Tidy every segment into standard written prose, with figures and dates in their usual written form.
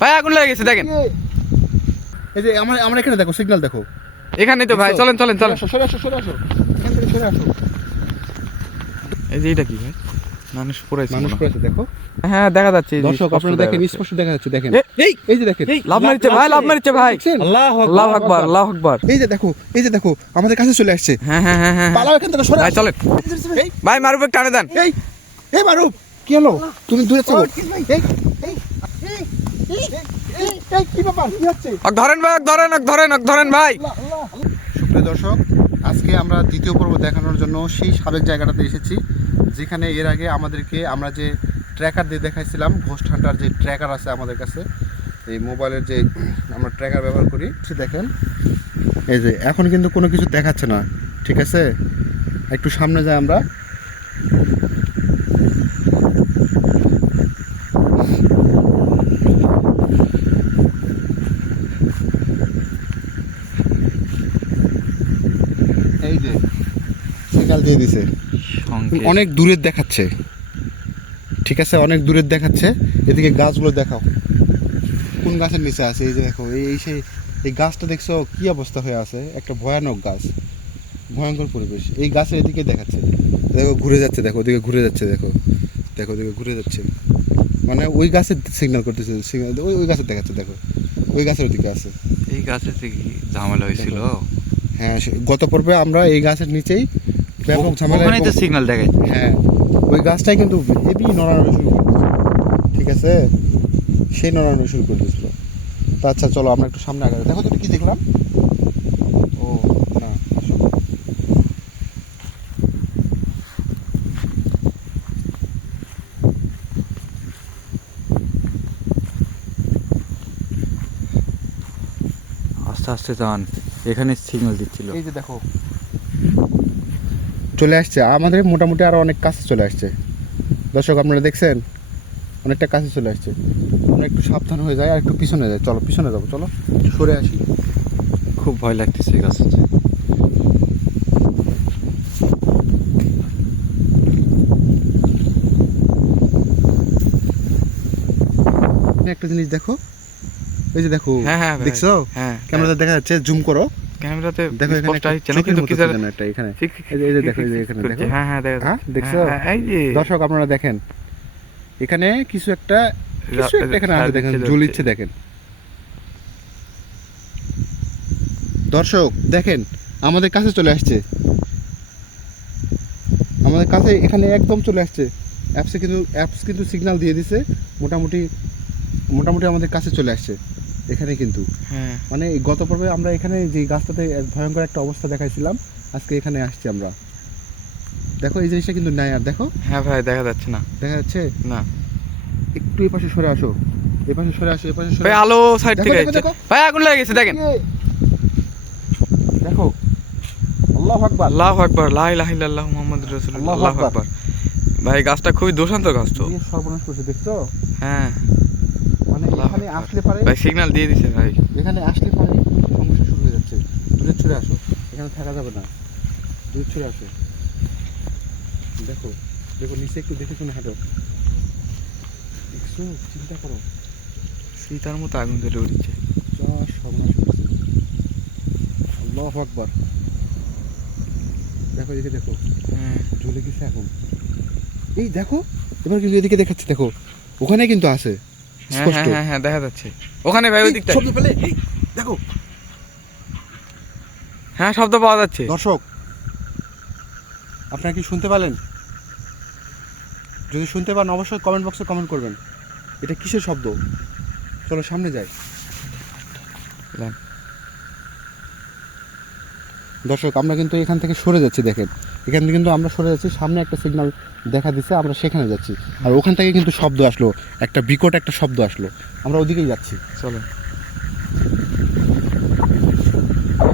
ভাই আগুন লেগে গেছে দেখেন। এই যে আমরা এখানে দেখো সিগন্যাল দেখো। এখানে তো ভাই চলেন চলেন চলেন। সরে আসো এখান থেকে সরে আসো। এই যে এটা কি ভাই? মানুষ পড়াইছে। মানুষ পড়েছে দেখো। হ্যাঁ দেখা যাচ্ছে। দর্শক আপনারা দেখেন, স্পষ্ট দেখা যাচ্ছে দেখেন। এই যে দেখেন লাভ মারিছে ভাই। আল্লাহু আকবার আল্লাহু আকবার। এই যে দেখো আমাদের কাছে চলে আসছে। হ্যাঁ হ্যাঁ হ্যাঁ হ্যাঁ পালাও এখান থেকে, সরে ভাই চলেন ভাই। মারুফ টানে দেন। এই মারুফ কি হলো? তুমি দূরে চলো। কি ব্যাপার, কি হচ্ছে? ধরেন ভাই, ধরেন ভাই। সুপ্রিয় দর্শক, আজকে আমরা দ্বিতীয় পর্ব দেখানোর জন্য সেই সাবেক জায়গাটাতে এসেছি, যেখানে এর আগে আমাদেরকে আমরা যে ট্র্যাকার দিয়ে দেখাইছিলাম, ঘোস্ট হান্টার যে ট্র্যাকার আছে আমাদের কাছে, এই মোবাইলের যে আমরা ট্র্যাকার ব্যবহার করি, সে দেখেন এই যে এখন কিন্তু কোনো কিছু দেখাচ্ছে না। ঠিক আছে, একটু সামনে যাই আমরা। এই যে সিগন্যাল দিয়ে দিছে, অনেক দূরের দেখাচ্ছে। ঠিক আছে, অনেক দূরের দেখাচ্ছে। এদিকে গাছগুলো দেখাও, কোন গাছের নিচে আছে। এই যে দেখো, এই গাছটা দেখছো কি অবস্থা হয়ে আছে, একটা ভয়ানক গাছ, ভয়ঙ্কর পরিবেশ। এই গাছের এদিকে দেখাচ্ছে, দেখো ঘুরে যাচ্ছে, দেখো ওদিকে ঘুরে যাচ্ছে, দেখো ওদিকে ঘুরে যাচ্ছে, মানে ওই গাছের সিগন্যাল করতেছে, সিগন্যাল ওই গাছের দেখাচ্ছে, দেখো ওই গাছের ওদিকে আছে। এই গাছের থেকে ঝামেলা হয়েছিল। হ্যাঁ, গত পর্বে আমরা এই গাছের নিচেই ব্যাপক ঝামেলা, ওখানেই তো সিগন্যাল দেখায়। হ্যাঁ, ওই গাছটাই কিন্তু হেভি নড়ানো শুরু করে দিয়েছিল। ঠিক আছে, সেই নড়ানো শুরু করে দিয়েছিল। তা আচ্ছা চলো আমরা একটু সামনে আগাই। দেখো তো কি দেখলাম। ও না, আসো। আস্তে আস্তে যান, এখানে সিগন্যাল দিচ্ছিল। এই যে দেখো চলে আসছে আমাদের, মোটামুটি আরো অনেক কাছে চলে আসছে। দর্শক আপনারা দেখছেন, অনেকটা কাছে চলে আসছে। আমরা একটু সাবধান হয়ে যাই আর একটু পিছনে যাই। চলো পিছনে যাবো, চলো সরে আসি। খুব ভয় লাগতেছে এই গাছে। একটা জিনিস দেখো, এই যে দেখো, হ্যাঁ হ্যাঁ দেখছো? হ্যাঁ, ক্যামেরাতে দেখা যাচ্ছে, জুম করো, ক্যামেরাতে দেখো এখানে স্পষ্ট একটা আসছে না চোখের কিন্তু মতো কি কি যেন একটা এখানে। এই যে দেখো, এই যে এখানে দেখো। হ্যাঁ হ্যাঁ দেখা হ্যাঁ, দেখছো? এই যে দর্শক আপনারা দেখেন, এখানে কিছু একটা এখানে আছে, দেখেন জ্বলিচ্ছে, দেখেন দর্শক, দেখেন আমাদের কাছে চলে আসছে, আমাদের কাছে এখানে একদম চলে আসছে। অ্যাপস কিন্তু সিগন্যাল দিয়ে দিছে, মোটামুটি আমাদের কাছে চলে আসছে এখানে কিন্তু। হ্যাঁ, মানে গত পর্বে আমরা এখানে যে গাছটাতে ভয়ঙ্কর একটা অবস্থা দেখাইছিলাম, আজকে এখানে আসছি আমরা। দেখো এই জিনিসটা কিন্তু নাই আর, দেখো। হ্যাঁ ভাই দেখা যাচ্ছে না, দেখা যাচ্ছে না একটু এই পাশে সরে আসো, এই পাশে সরে আসো, এই পাশে সরে ভাই। আসো। আলো সাইড দেখো, থেকে দেখো, আসছে দেখো। ভাই, আগুন লেগে গেছে দেখেন। দেখো, আল্লাহু আকবার, আল্লাহু আকবার, লা ইলাহা ইল্লাল্লাহু মুহাম্মাদুর রাসূলুল্লাহ, আল্লাহু আল্লাহু আকবার। ভাই গাছটা খুবই দোষান্ত গাছ তো। কি সর্বনাশ করছে দেখছো? হ্যাঁ, মানে এখানে আসলে পারে, ভাই সিগন্যাল দিয়ে দিছে ভাই। এখানে আসলে পারে সমস্যা শুরু হয়ে যাচ্ছে। দূরে ছুড়ে আসো, এখানে থাকা যাবে না, দূরে ছুড়ে আসো। দেখো দেখো নিচে একটু দেখে শুনে হাঁটো, দেখছো? চিন্তা করো, সীতার মতো আগুন জ্বলে উঠছে। যা সর্বনাশ করছে। আল্লাহু আকবার। দেখো এদিকে দেখো, হ্যাঁ জ্বলে গেছে এখন। এই দেখো, এবার কিন্তু এদিকে দেখাচ্ছে, দেখো ওখানে কিন্তু আছে হ্যাঁ স্পষ্ট। হ্যাঁ হ্যাঁ দেখা যাচ্ছে ওখানে ভাই, ওই দিকটা শব্দ পেলে, এই দেখো হ্যাঁ শব্দ পাওয়া যাচ্ছে। দর্শক, আপনারা কি শুনতে পেলেন? যদি শুনতে পান অবশ্যই কমেন্ট বক্সে কমেন্ট করবেন, এটা কিসের শব্দ। চলো সামনে যাই। দর্শক আমরা কিন্তু এখান থেকে সরে যাচ্ছি, দেখেন এখান থেকে কিন্তু আমরা সরে যাচ্ছি, সামনে একটা সিগন্যাল দেখা দিচ্ছে, আমরা সেখানে যাচ্ছি। আর ওখান থেকে কিন্তু শব্দ আসলো, একটা বিকট একটা শব্দ আসলো, আমরা ওদিকেই যাচ্ছি। চলো,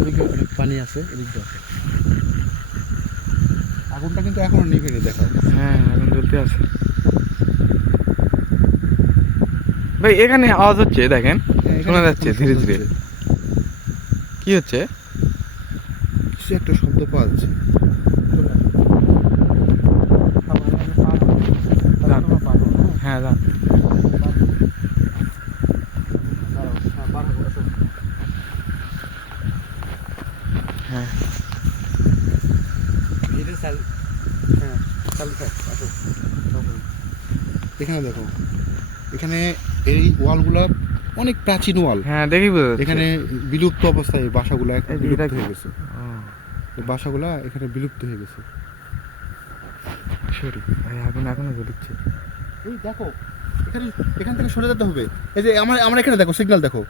ওদিকে অনেক পানি আছে, এদিকে আছে। আগুনটা কিন্তু এখনো নিভেনি, দেখাও। হ্যাঁ আগুন জ্বলতে আছে ভাই। এখানে আওয়াজ হচ্ছে দেখেন, হ্যাঁ, এখানে শোনা যাচ্ছে শব্দ ধীরে ধীরে। হচ্ছে। কি হচ্ছে? কিছু একটা শব্দ পাওয়া যাচ্ছে। হ্যাঁ যান। এখানে দেখো, এখানে এই ওয়ালগুলা অনেক প্রাচীন ওয়াল। হ্যাঁ দেখি বোঝা যাচ্ছে। এখানে বিলুপ্ত অবস্থায় এই বাসাগুলো এই যে বিলুপ্ত এটা কি? হয়ে গেছে। এই বাসাগুলা এখানে বিলুপ্ত হয়ে গেছে। সরি ভাই, আগুন এখনো জ্বলছে। এই দেখো, এখানে এখান থেকে সরে যেতে হবে। এই যে আমরা এখানে দেখো, সিগন্যাল দেখো।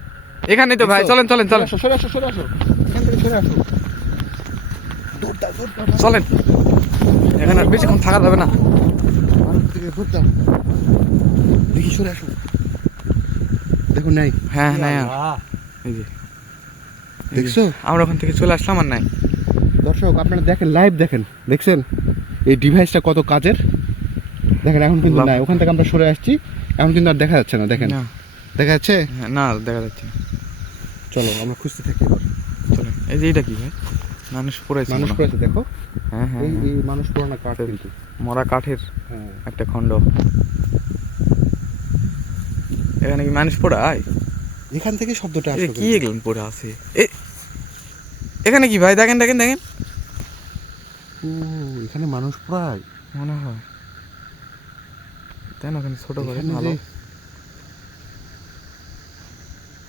এখানেই তো ভাই, দেখছো? চলেন চলেন চলেন সরে আসো, সরে আসো, এখান থেকে সরে আসো। দৌড় দাও, দৌড় দাও, চলেন, এখানে আর বেশিক্ষণ থাকা যাবে না। মানুষ থেকে দৌড় দাও। দেখি, সরে আসো। দেখো নাই, হ্যাঁ নাই আর। এই যে দেখছো? আমরা ওখান থেকে চলে আসলাম আর নাই। দর্শক আপনারা দেখেন, লাইভ দেখেন, দেখছেন এই ডিভাইসটা কত কাজের। দেখেন এখন কিন্তু নাই, ওখান থেকে আমরা সরে আসছি, এখন কিন্তু আর দেখা যাচ্ছে না। দেখেন, না, দেখা যাচ্ছে? হ্যাঁ, না দেখা যাচ্ছে না। চলো আমরা খুঁজতে থাকি এবার। চলেন। এই যে এটা কি ভাই? মানুষ পড়েছে। মানুষ পড়েছে, দেখো। হ্যাঁ হ্যাঁ এই হ্যাঁ। এই মানুষ পুরানো কাঠ কিন্তু। মরা কাঠের হ্যাঁ, একটা খণ্ড। এখানে কি মানুষ পড়ায়? এখান থেকে শব্দটা এই আসলো কি কিন্তু। এগুলো পড়ে আছে? এখানে কি ভাই? দেখেন দেখেন দেখেন, ও, এখানে মানুষ প্রায় মনে হয় তাই না? ওখানে ছোট করে এখানে ভালো। যে-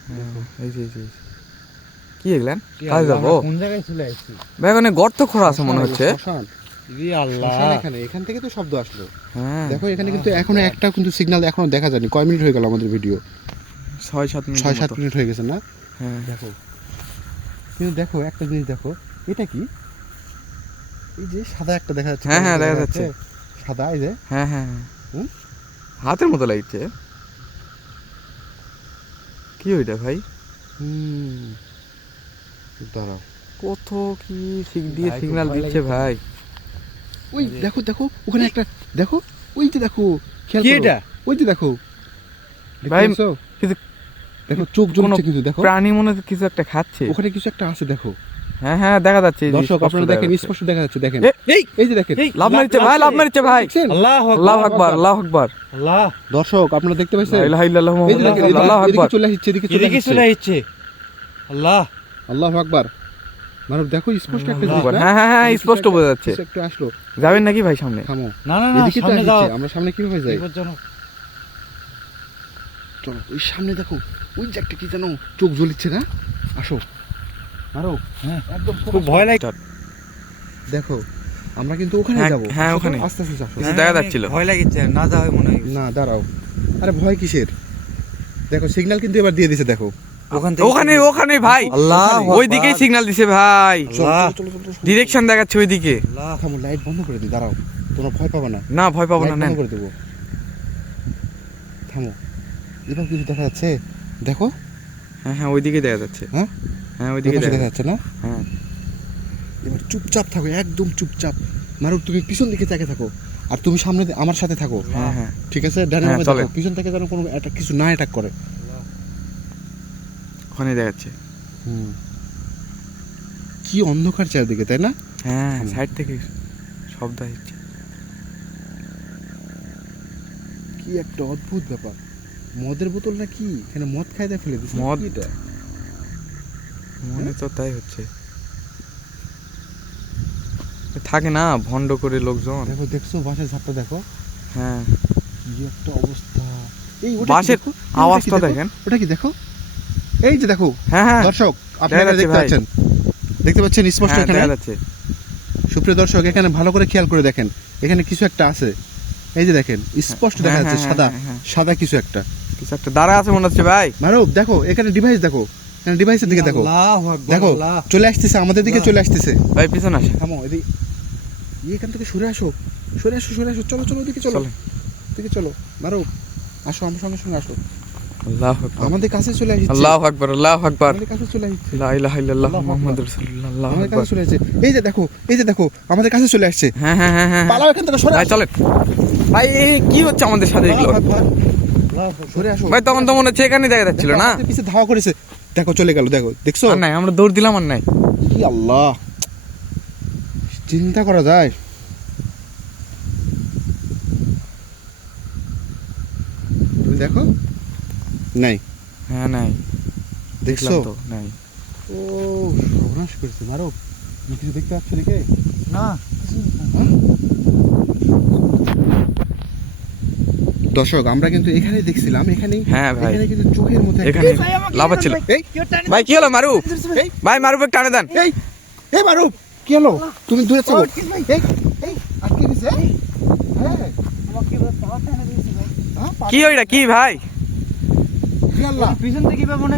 হ্যাঁ, এই যে এই যে এই যে। কি এগুলান? কাজে যাবো কোন জায়গায় চলে আসছি? ভাই? ওখানে গর্ত খোঁড়া আছে মনে হচ্ছে। শ্মশান, রে আল্লাহ, শ্মশান এখানে, এখান থেকে তো শব্দ আসলো। হ্যাঁ, দেখো এখানে কিন্তু এখনো একটা কিন্তু সিগন্যাল এখনো দেখা যায়নি। কয় মিনিট হয়ে গেল আমাদের ভিডিও? 6-7 মিনিট। 6-7 মিনিট হয়ে গেছে না? হ্যাঁ, দেখো, কিন্তু দেখো একটা জিনিস দেখো, এটা কি? এই যে সাদা একটা দেখা যাচ্ছে। হ্যাঁ, হ্যাঁ, দেখা যাচ্ছে। সাদা, এই যে। হ্যাঁ হ্যাঁ হ্যাঁ। হুম? হাতের মতো লাগছে। কি ওইটা ভাই? দাঁড়াও, কত কি সিগ দিয়ে ভাই, খুব সিগন্যাল ভয় দিচ্ছে লাগছে। ভাই। ওই দেখো দেখো, ওখানে একটা দেখো, ওই যে দেখো, খেয়াল কি করো। এটা? ওই যে দেখো, দেখতে ভাই, পাচ্ছো? কিছু দেখো চোখ জ্বলছে কিন্তু, দেখো প্রাণী মনে হচ্ছে কিছু একটা খাচ্ছে। ওখানে কিছু একটা আছে, দেখো। হ্যাঁ হ্যাঁ দেখা যাচ্ছে। এই যে দর্শক স্পষ্ট আপনারা দেখা দেখেন, যাচ্ছে। স্পষ্ট দেখা যাচ্ছে, দেখেন। এই এই যে দেখেন, এই, লাভ মারছে ভাই, লাভ মারছে ভাই। দেখছেন? আল্লাহু আল্লাহু আকবার, আল্লাহু আকবার। আল্লাহ, দর্শক আপনারা দেখতে পাচ্ছেন? লা ইলাহা ইল্লাল্লাহু এই যে মুহাম্মাদুর দেখেন, রাসূলুল্লাহ, আল্লাহু এদিকে আকবার। চলে আসছে, এদিকে চলে এদিকে চলে আসছে। আসছে। আল্লাহ, আল্লাহু আকবার। মানব দেখো, স্পষ্ট একটা জিনিস না? হ্যাঁ হ্যাঁ হ্যাঁ, কিছু স্পষ্ট একটা- বোঝা যাচ্ছে। কিছু একটা আসলো। যাবেন নাকি ভাই সামনে? থামো, না না না, এদিকে তো সামনে যাও। আসছে, আমরা সামনে কিভাবে যাই? বিপজ্জনক। চলো, ওই সামনে দেখো, ওই যে একটা কি জানো চোখ জ্বলিচ্ছে না? আসো, আরো হ্যাঁ, একদম খুব ভয় লাগে। দেখো, আমরা কিন্তু ওখানে হ্যাঁ, যাবো। হ্যাঁ, আসো তো, ওখানে। আস্তে আস্তে আসো। কিছু দেখা যাচ্ছিল। ভয় লাগছে, না যাওয়াই মনে হয়। না দাঁড়াও, আরে ভয় কিসের? দেখো সিগন্যাল কিন্তু এবার দিয়ে দিছে, দেখো। ওখানে ওখানে ভাই, আল্লাহ, ওই দিকেই সিগন্যাল দিছে ভাই। চলো, আল্লাহ। চলো, চলো, চলো, চলো। ডিরেকশন দেখাচ্ছে ওই দিকে। আল্লাহ, থামো, লাইট বন্ধ করে দিই, দাঁড়াও, তোমরা ভয় পাবে না। না ভয় পাবো না, লাইট নেন। বন্ধ করে দেবো, থামো। এবার কিছু দেখা যাচ্ছে, দেখো। হ্যাঁ হ্যাঁ, ওই দিকেই দেখা যাচ্ছে। হ্যাঁ? হ্যাঁ ওই দিকেই দেখা দেখা যাচ্ছে না? হ্যাঁ। এবার চুপচাপ থাকো, একদম চুপচাপ। মারুফ তুমি পিছন দিকে তাকিয়ে থাকো, আর তুমি সামনে আমার সাথে থাকো। হ্যাঁ হ্যাঁ, ঠিক আছে? ডানে হ্যাঁ, বামে চলে। দেখো, পিছন থেকে যেন কোনো একটা কিছু না অ্যাটাক করে। ওখানে দেখাচ্ছে। কি অন্ধকার চারদিকে, তাই না? হ্যাঁ, সাইড থেকে শব্দ আসছে। কি একটা অদ্ভুত ব্যাপার। মদের বোতল না কি এখানে মদ খাই দেয় ফেলে দিচ্ছে? মদ? কি এটা? মনে তো তাই হচ্ছে। থাকে না ভন্ড করে লোকজন। দেখো, দেখছো বাসের ঝাপটা দেখো, হ্যাঁ, কি একটা অবস্থা। এই ওটা কি বাসের দেখো? এই আওয়াজটা ওটা কি দেখেন। ওটা কি দেখো? এই যে দেখো হ্যাঁ হ্যাঁ দর্শক, আপনারা দেখা যাচ্ছে দেখতে ভাই। পাচ্ছেন, দেখতে পাচ্ছেন স্পষ্ট হ্যাঁ, এখানে? দেখা যাচ্ছে। সুপ্রিয় দর্শক, এখানে ভালো করে খেয়াল করে দেখেন, এখানে কিছু একটা আছে। এই যে দেখেন, স্পষ্ট দেখা হ্যাঁ, যাচ্ছে, হ্যাঁ, সাদা হ্যাঁ, হ্যাঁ। সাদা কিছু একটা। কিছু একটা দাঁড়া আছে মনে হচ্ছে ভাই। মারুফ দেখো, এখানে ডিভাইস দেখো, এখানে ডিভাইসের দিকে দেখো, আল্লাহু আকবার, দেখো আল্লাহ। চলে আসতেছে, আমাদের দিকে চলে আসতেছে। ভাই পিছনে আসে। থামো, এদিকে এখান থেকে সরে আসো, সরে আসো, সরে আসো, চলো চলো, ওদিকে চলো, চলে। ওদিকে চলো। মারুফ আসো, আমার সঙ্গে সঙ্গে আসো, আল্লাহু আকবার, আমাদের কাছে চলে আসছে, আল্লাহু আকবার, আল্লাহু আকবার। আমাদের কাছে চলে আসছে, লা ইলাহা ইল্লাল্লাহু আল্লাহু আকবার। মুহাম্মাদুর রাসূলুল্লাহ, আল্লাহু আমাদের আকবার। কাছে চলে আসছে। এই যে দেখো, এই যে দেখো, আমাদের কাছে চলে আসছে। হ্যাঁ হ্যাঁ হ্যাঁ হ্যাঁ, পালাও এখান থেকে, সরে ভাই আসো। চলেন ভাই। এই কি হচ্ছে আমাদের সাথে এগুলো? আল্লাহু আকবার, সরে আসো। ভাই তখন তো মনে হচ্ছে এখানেই দেখা যাচ্ছিল দেখো, না? আমাদের পিছে ধাওয়া করেছে, দেখো চলে গেল, দেখো, দেখছো? আর নাই, আমরা দৌড় দিলাম আর নাই। কি আল্লাহ, চিন্তা করা যায়? তুমি দেখো, নাই, হ্যাঁ নাই, দেখছো? দেখলাম তো নাই। ও সর্বনাশ করেছে। মারো, তুমি কিছু দেখতে পাচ্ছ দিকে? না, কি দর্শক আমরা কিন্তু এখানে দেখছিলাম, এখানে হ্যাঁ ভাই। এখানে কিন্তু চোখের মধ্যে একটা- এখানে লাফাচ্ছিল। এই ভাই কি হলো মারুফ? এই ভাই মারুফ টানে দেন। এই এই মারুফ কি হলো? তুমি দূরে চলো। এই এই আটকে দিছে। হ্যাঁ কি ওইটা কি ভাই? ই আল্লাহ, পিছন থেকে মনে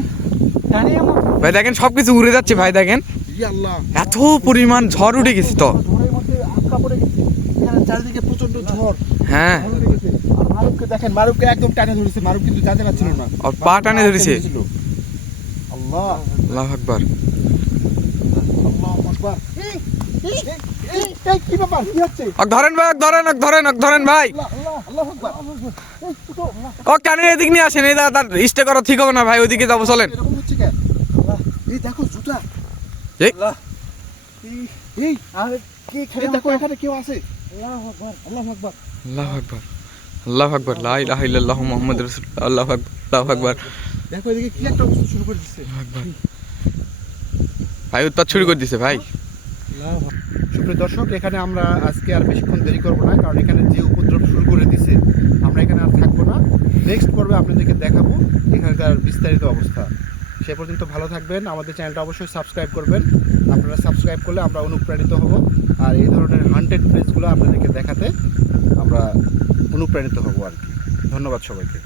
টানে আমার ভাই দেখেন সবকিছু উড়ে যাচ্ছে ভাই, দেখেন ই আল্লাহ, এত পরিমাণ ঝড় উঠে গেছে তো। ঝড়ের মধ্যে আটকা পড়ে গেছে। এখানে চারিদিকে প্রচন্ড ঝড়। হ্যাঁ ঝড় উঠে গেছে। আর মারুফকে দেখেন, মারুফকে একদম টানে ধরেছে। মারুফ কিন্তু যেতে পারছিল না। আর পা টানে ধরেছে। আল্লাহ আল্লাহু আকবার। আল্লাহু আকবার। এই এই এই এই কি ব্যাপার? কি হচ্ছে? ওক ধরেন ভাই, ওক ধরেন, ওক ধরেন, ওক ধরেন ভাই। আল্লাহ আল্লাহ আল্লাহু আকবার। এই ফুটো, ওক টানে এদিক নিয়ে আসেন, এই তার স্টে করা ঠিক হবে না ভাই, ওইদিকে যাবো চলেন। এরকম হচ্ছে কেন? আল্লাহ, এই দেখো জুতা। এই এই আর কি এই দেখো এখানে কেউ আছে। আল্লাহু আকবার আল্লাহু আকবার। আল্লাহু আকবার, আল্লাহু আকবার, লা ইলাহা ইল্লাল্লাহু মুহাম্মাদুর রাসূলুল্লাহ, আল্লাহু আকবার, আল্লাহু আকবার, দেখো এদিকে কি একটা অবস্থা শুরু করে দিচ্ছে। আল্লাহু আকবার। ভাই উৎপাত শুরু করে দিছে ভাই। সুপ্রিয় দর্শক, এখানে আমরা আজকে আর বেশিক্ষণ দেরি করব না, কারণ এখানে যে উপদ্রব শুরু করে দিছে আমরা এখানে আর থাকবো না। নেক্সট পর্বে আপনাদেরকে দেখাবো এখানকার বিস্তারিত অবস্থা। সে পর্যন্ত ভালো থাকবেন। আমাদের চ্যানেলটা অবশ্যই সাবস্ক্রাইব করবেন। আপনারা সাবস্ক্রাইব করলে আমরা অনুপ্রাণিত হব, আর এই ধরনের হান্টেড প্লেসগুলো আপনাদেরকে দেখাতে আমরা অনুপ্রাণিত হব আর কি। ধন্যবাদ সবাইকে।